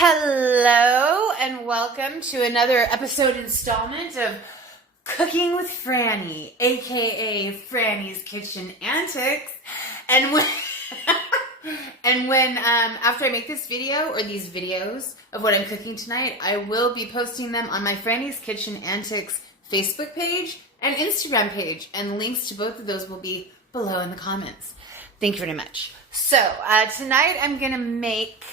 Hello and welcome to another episode installment of Cooking with Frannie, aka Frannie's Kitchen Antics. And when after I make this video or these videos of what I'm cooking tonight, I will be posting them on my Frannie's Kitchen Antics Facebook page and Instagram page, and links to both of those will be below in the comments. Thank you very much. So tonight I'm gonna make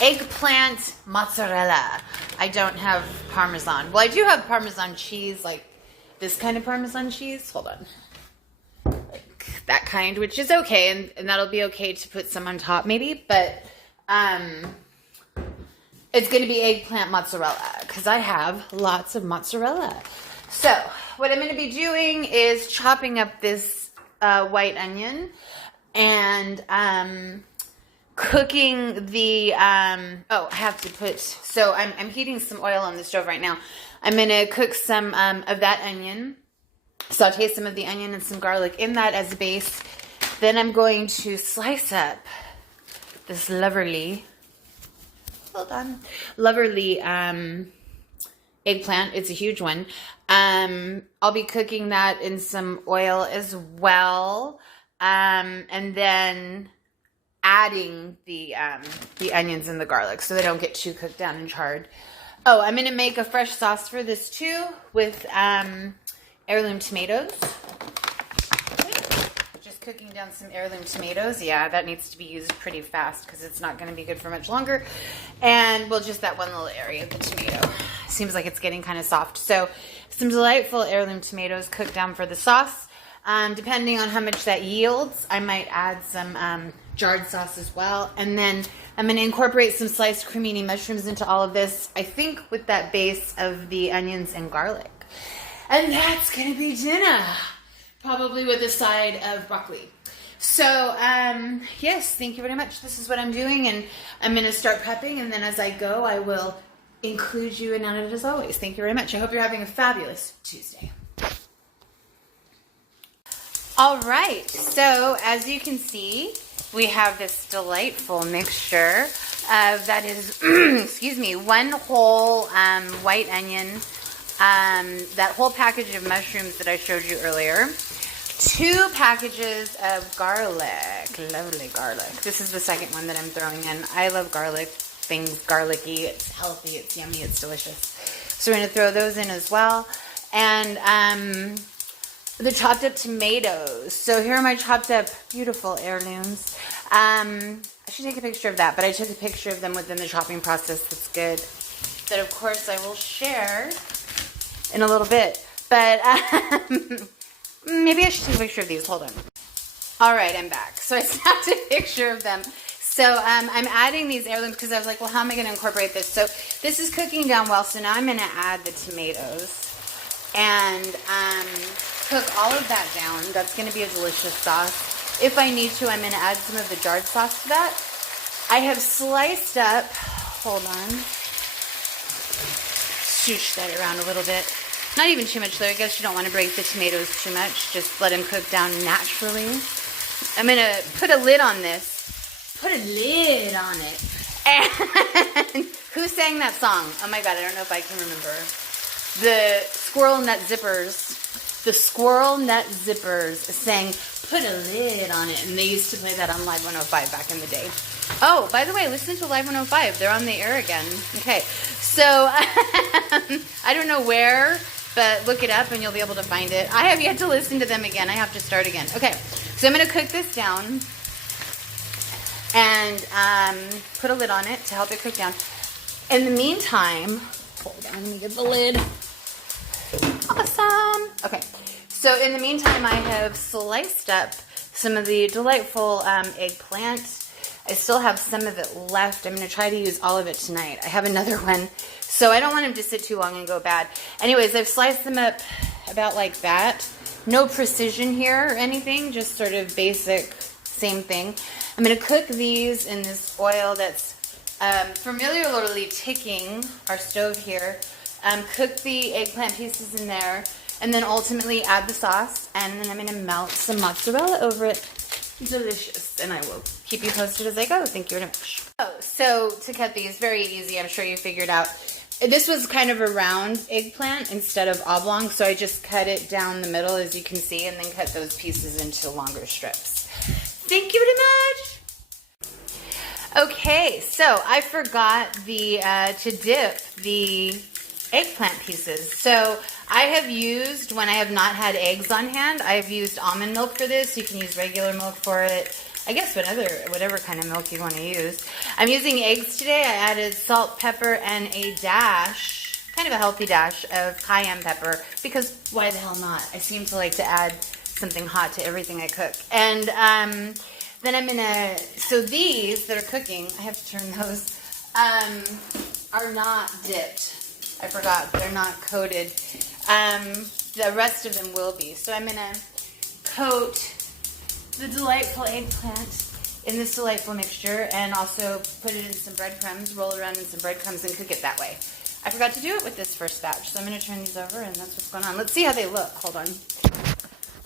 eggplant mozzarella. I don't have Parmesan. Well, I do have Parmesan cheese, like this kind of Parmesan cheese. Hold on. Like that kind, which is okay, and that'll be okay to put some on top maybe, but it's going to be eggplant mozzarella because I have lots of mozzarella. So what I'm going to be doing is chopping up this white onion and cooking the, I have to put, so I'm heating some oil on the stove right now. I'm going to cook some of that onion, saute some of the onion and some garlic in that as a base. Then I'm going to slice up this lovely eggplant. It's a huge one. I'll be cooking that in some oil as well. And then adding the onions and the garlic so they don't get too cooked down and charred. Oh, I'm going to make a fresh sauce for this too with heirloom tomatoes. Just cooking down some heirloom tomatoes. Yeah, that needs to be used pretty fast because it's not going to be good for much longer. And well, just that one little area of the tomato. Seems like it's getting kind of soft. So some delightful heirloom tomatoes cooked down for the sauce. Depending on how much that yields, I might add some jarred sauce as well. And then I'm going to incorporate some sliced cremini mushrooms into all of this, I think with that base of the onions and garlic. And that's going to be dinner, probably with a side of broccoli. So, yes, thank you very much. This is what I'm doing, and I'm going to start prepping, and then as I go, I will include you in on it as always. Thank you very much. I hope you're having a fabulous Tuesday. All right, so as you can see, we have this delightful mixture of, that is, excuse me, one whole white onion, that whole package of mushrooms that I showed you earlier, 2 packages of garlic, lovely garlic. This is the second one that I'm throwing in. I love garlic, things garlicky, it's healthy, it's yummy, it's delicious. So we're gonna throw those in as well. And the chopped up tomatoes. So here are my chopped up beautiful heirlooms. I should take a picture of that, but I took a picture of them within the chopping process. That's good. That of course I will share in a little bit. But maybe I should take a picture of these. Hold on. All right, I'm back. So I snapped a picture of them. So I'm adding these heirlooms because I was like, well, how am I going to incorporate this? So this is cooking down well. So now I'm going to add the tomatoes and cook all of that down. That's going to be a delicious sauce. If I need to, I'm going to add some of the jarred sauce to that. I have sliced up, hold on, swoosh that around a little bit. Not even too much though. I guess you don't want to break the tomatoes too much. Just let them cook down naturally. I'm going to put a lid on this. Put a lid on it. And who sang that song? Oh my God, I don't know if I can remember. The Squirrel Nut Zippers. The Squirrel Nut Zippers sang "Put a Lid on It," and they used to play that on Live 105 back in the day. Oh, by the way, listen to Live 105. They're on the air again. Okay, so I don't know where, but look it up and you'll be able to find it. I have yet to listen to them again. I have to start again. Okay, so I'm going to cook this down and put a lid on it to help it cook down. In the meantime, hold on, let me get the lid. Awesome. Okay, so in the meantime, I have sliced up some of the delightful eggplant. I still have some of it left. I'm going to try to use all of it tonight. I have another one, so I don't want them to sit too long and go bad. Anyways, I've sliced them up about like that. No precision here or anything, just sort of basic, same thing. I'm going to cook these in this oil that's familiarly ticking our stove here. Cook the eggplant pieces in there, and then ultimately add the sauce, and then I'm going to melt some mozzarella over it. Delicious, and I will keep you posted as I go. Thank you very much. So to cut these, very easy, I'm sure you figured out. This was kind of a round eggplant instead of oblong, so I just cut it down the middle, as you can see, and then cut those pieces into longer strips. Thank you very much. Okay, so I forgot to dip the eggplant pieces. So I have used, when I have not had eggs on hand, I have used almond milk for this. You can use regular milk for it. I guess whatever kind of milk you want to use. I'm using eggs today. I added salt, pepper, and a dash, kind of a healthy dash of cayenne pepper, because why the hell not? I seem to like to add something hot to everything I cook. And then I'm gonna, so these that are cooking, I have to turn those, are not dipped. I forgot, they're not coated. The rest of them will be. So I'm gonna coat the delightful eggplant in this delightful mixture, and also put it in some breadcrumbs, roll it around in some breadcrumbs, and cook it that way. I forgot to do it with this first batch, so I'm going to turn these over, and that's what's going on. Let's see how they look. Hold on.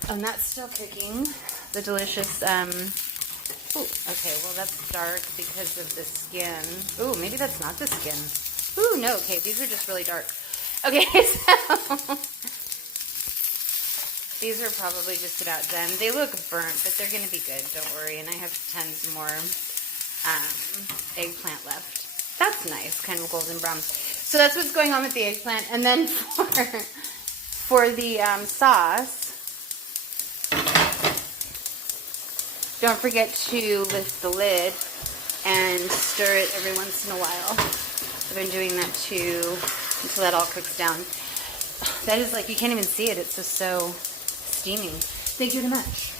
And that's still cooking. The delicious, ooh, okay, well that's dark because of the skin. Ooh, maybe that's not the skin. Ooh, no, okay, these are just really dark. Okay, so these are probably just about done. They look burnt, but they're going to be good. Don't worry. And I have tons more eggplant left. That's nice, kind of golden brown. So that's what's going on with the eggplant. And then for the sauce, don't forget to lift the lid and stir it every once in a while. I've been doing that too until that all cooks down. That is like, you can't even see it. It's just so steaming. Thank you very much.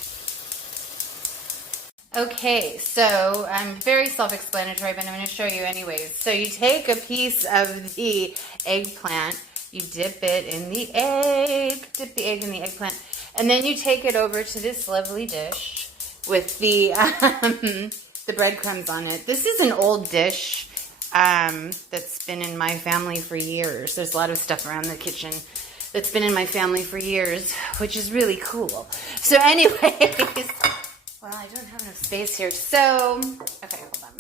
Okay, so I'm very self-explanatory, but I'm going to show you anyways. So you take a piece of the eggplant, you dip it in the egg, dip the egg in the eggplant, and then you take it over to this lovely dish with the breadcrumbs on it. This is an old dish that's been in my family for years. There's a lot of stuff around the kitchen that's been in my family for years, which is really cool. So anyways, well, I don't have enough space here. So, okay, hold on.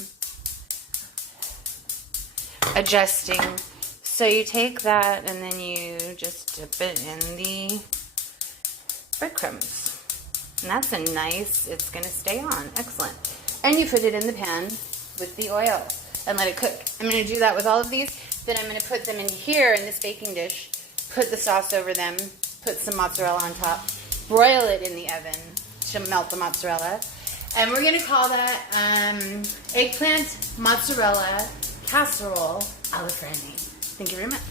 Adjusting. So you take that and then you just dip it in the breadcrumbs. And that's a nice, it's gonna stay on, excellent. And you put it in the pan with the oil and let it cook. I'm gonna do that with all of these. Then I'm gonna put them in here in this baking dish, put the sauce over them, put some mozzarella on top, broil it in the oven to melt the mozzarella. And we're going to call that eggplant mozzarella casserole a la FRANNIE. Thank you very much.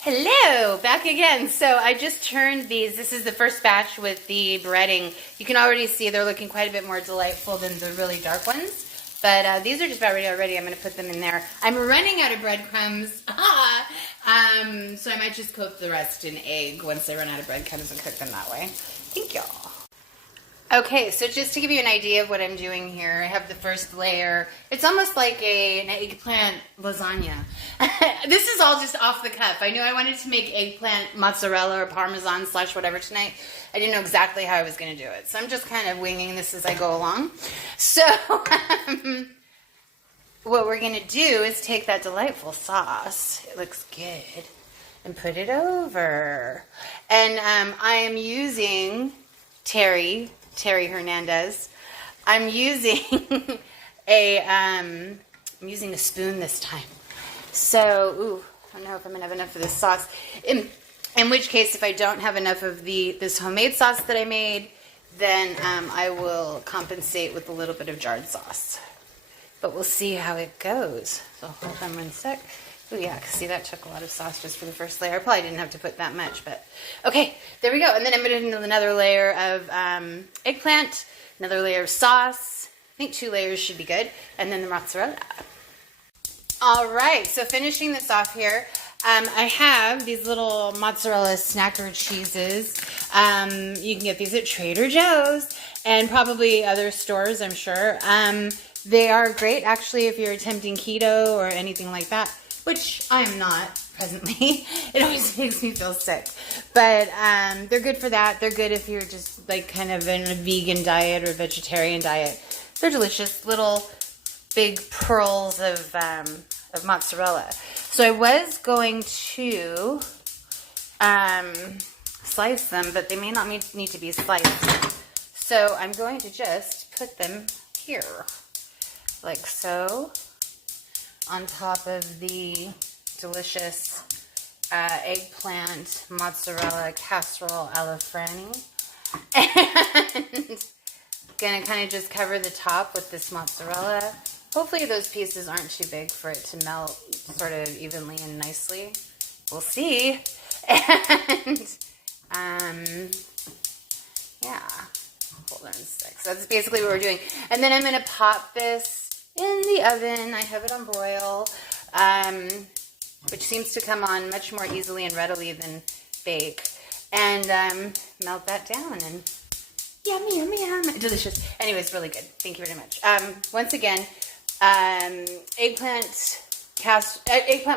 Hello, back again. So I just turned these. This is the first batch with the breading. You can already see they're looking quite a bit more delightful than the really dark ones. But these are just about ready already. I'm going to put them in there. I'm running out of breadcrumbs. So I might just coat the rest in egg once I run out of breadcrumbs and cook them that way. Thank y'all. Okay, so just to give you an idea of what I'm doing here, I have the first layer. It's almost like an eggplant lasagna. This is all just off the cuff. I knew I wanted to make eggplant mozzarella or parmesan / whatever tonight. I didn't know exactly how I was going to do it. So I'm just kind of winging this as I go along. So what we're going to do is take that delightful sauce. It looks good. And put it over. And I am using Terry Hernandez. I'm using I'm using a spoon this time. So, ooh, I don't know if I'm gonna have enough of this sauce. In which case, if I don't have enough of this homemade sauce that I made, then I will compensate with a little bit of jarred sauce. But we'll see how it goes. So hold on 1 sec. Oh yeah, see that took a lot of sauce just for the first layer. I probably didn't have to put that much, but okay, there we go. And then I'm going to do another layer of eggplant, another layer of sauce. I think 2 layers should be good. And then the mozzarella. All right, so finishing this off here, I have these little mozzarella snacker cheeses. You can get these at Trader Joe's and probably other stores, I'm sure. They are great, actually, if you're attempting keto or anything like that, which I am not presently. It always makes me feel sick. But they're good for that. They're good if you're just like kind of in a vegan diet or vegetarian diet. They're delicious little big pearls of mozzarella. So I was going to slice them, but they may not need to be sliced. So I'm going to just put them here, like so, on top of the delicious eggplant mozzarella casserole a la Frannie. And gonna kind of just cover the top with this mozzarella. Hopefully those pieces aren't too big for it to melt sort of evenly and nicely. We'll see. And yeah, hold on a sec. So that's basically what we're doing. And then I'm gonna pop this in the oven. I have it on broil, which seems to come on much more easily and readily than bake. And melt that down, and yummy, yummy, yummy, delicious. Anyways, really good. Thank you very much. Once again, eggplant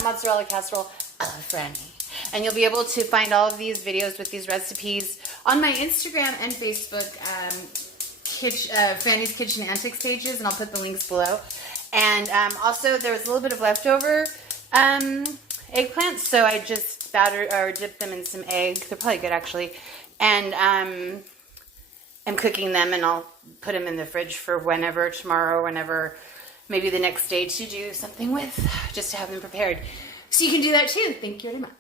mozzarella casserole a la Frannie. And you'll be able to find all of these videos with these recipes on my Instagram and Facebook, Frannie's Kitchen Antics pages, and I'll put the links below. And also, there was a little bit of leftover eggplants, so I just dipped them in some egg. They're probably good, actually. And I'm cooking them, and I'll put them in the fridge for whenever, tomorrow, whenever, maybe the next day to do something with, just to have them prepared. So you can do that too. Thank you very much.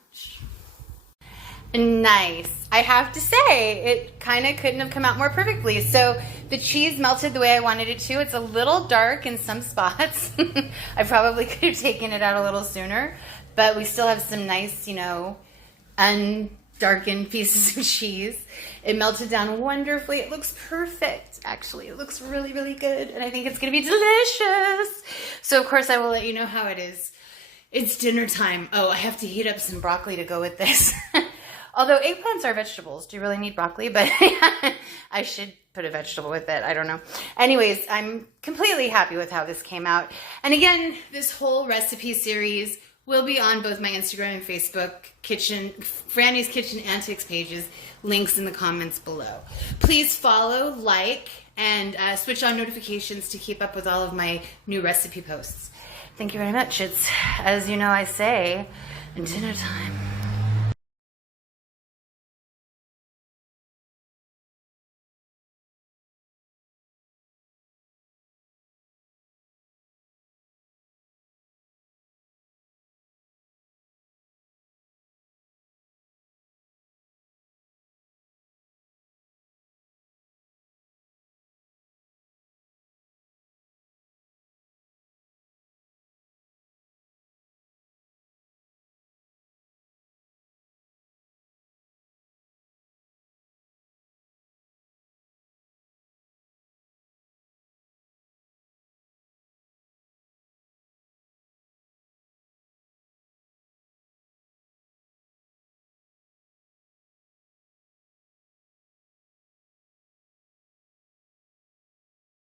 Nice. I have to say, it kind of couldn't have come out more perfectly. So the cheese melted the way I wanted it to. It's a little dark in some spots. I probably could have taken it out a little sooner, but we still have some nice, you know, undarkened pieces of cheese. It melted down wonderfully. It looks perfect, actually. It looks really, really good, and I think it's going to be delicious. So, of course, I will let you know how it is. It's dinner time. Oh, I have to heat up some broccoli to go with this. Although eggplants are vegetables. Do you really need broccoli? But I should put a vegetable with it. I don't know. Anyways, I'm completely happy with how this came out. And again, this whole recipe series will be on both my Instagram and Facebook Frannie's Kitchen Antics pages. Links in the comments below. Please follow, like, and switch on notifications to keep up with all of my new recipe posts. Thank you very much. It's, as you know I say, dinner time.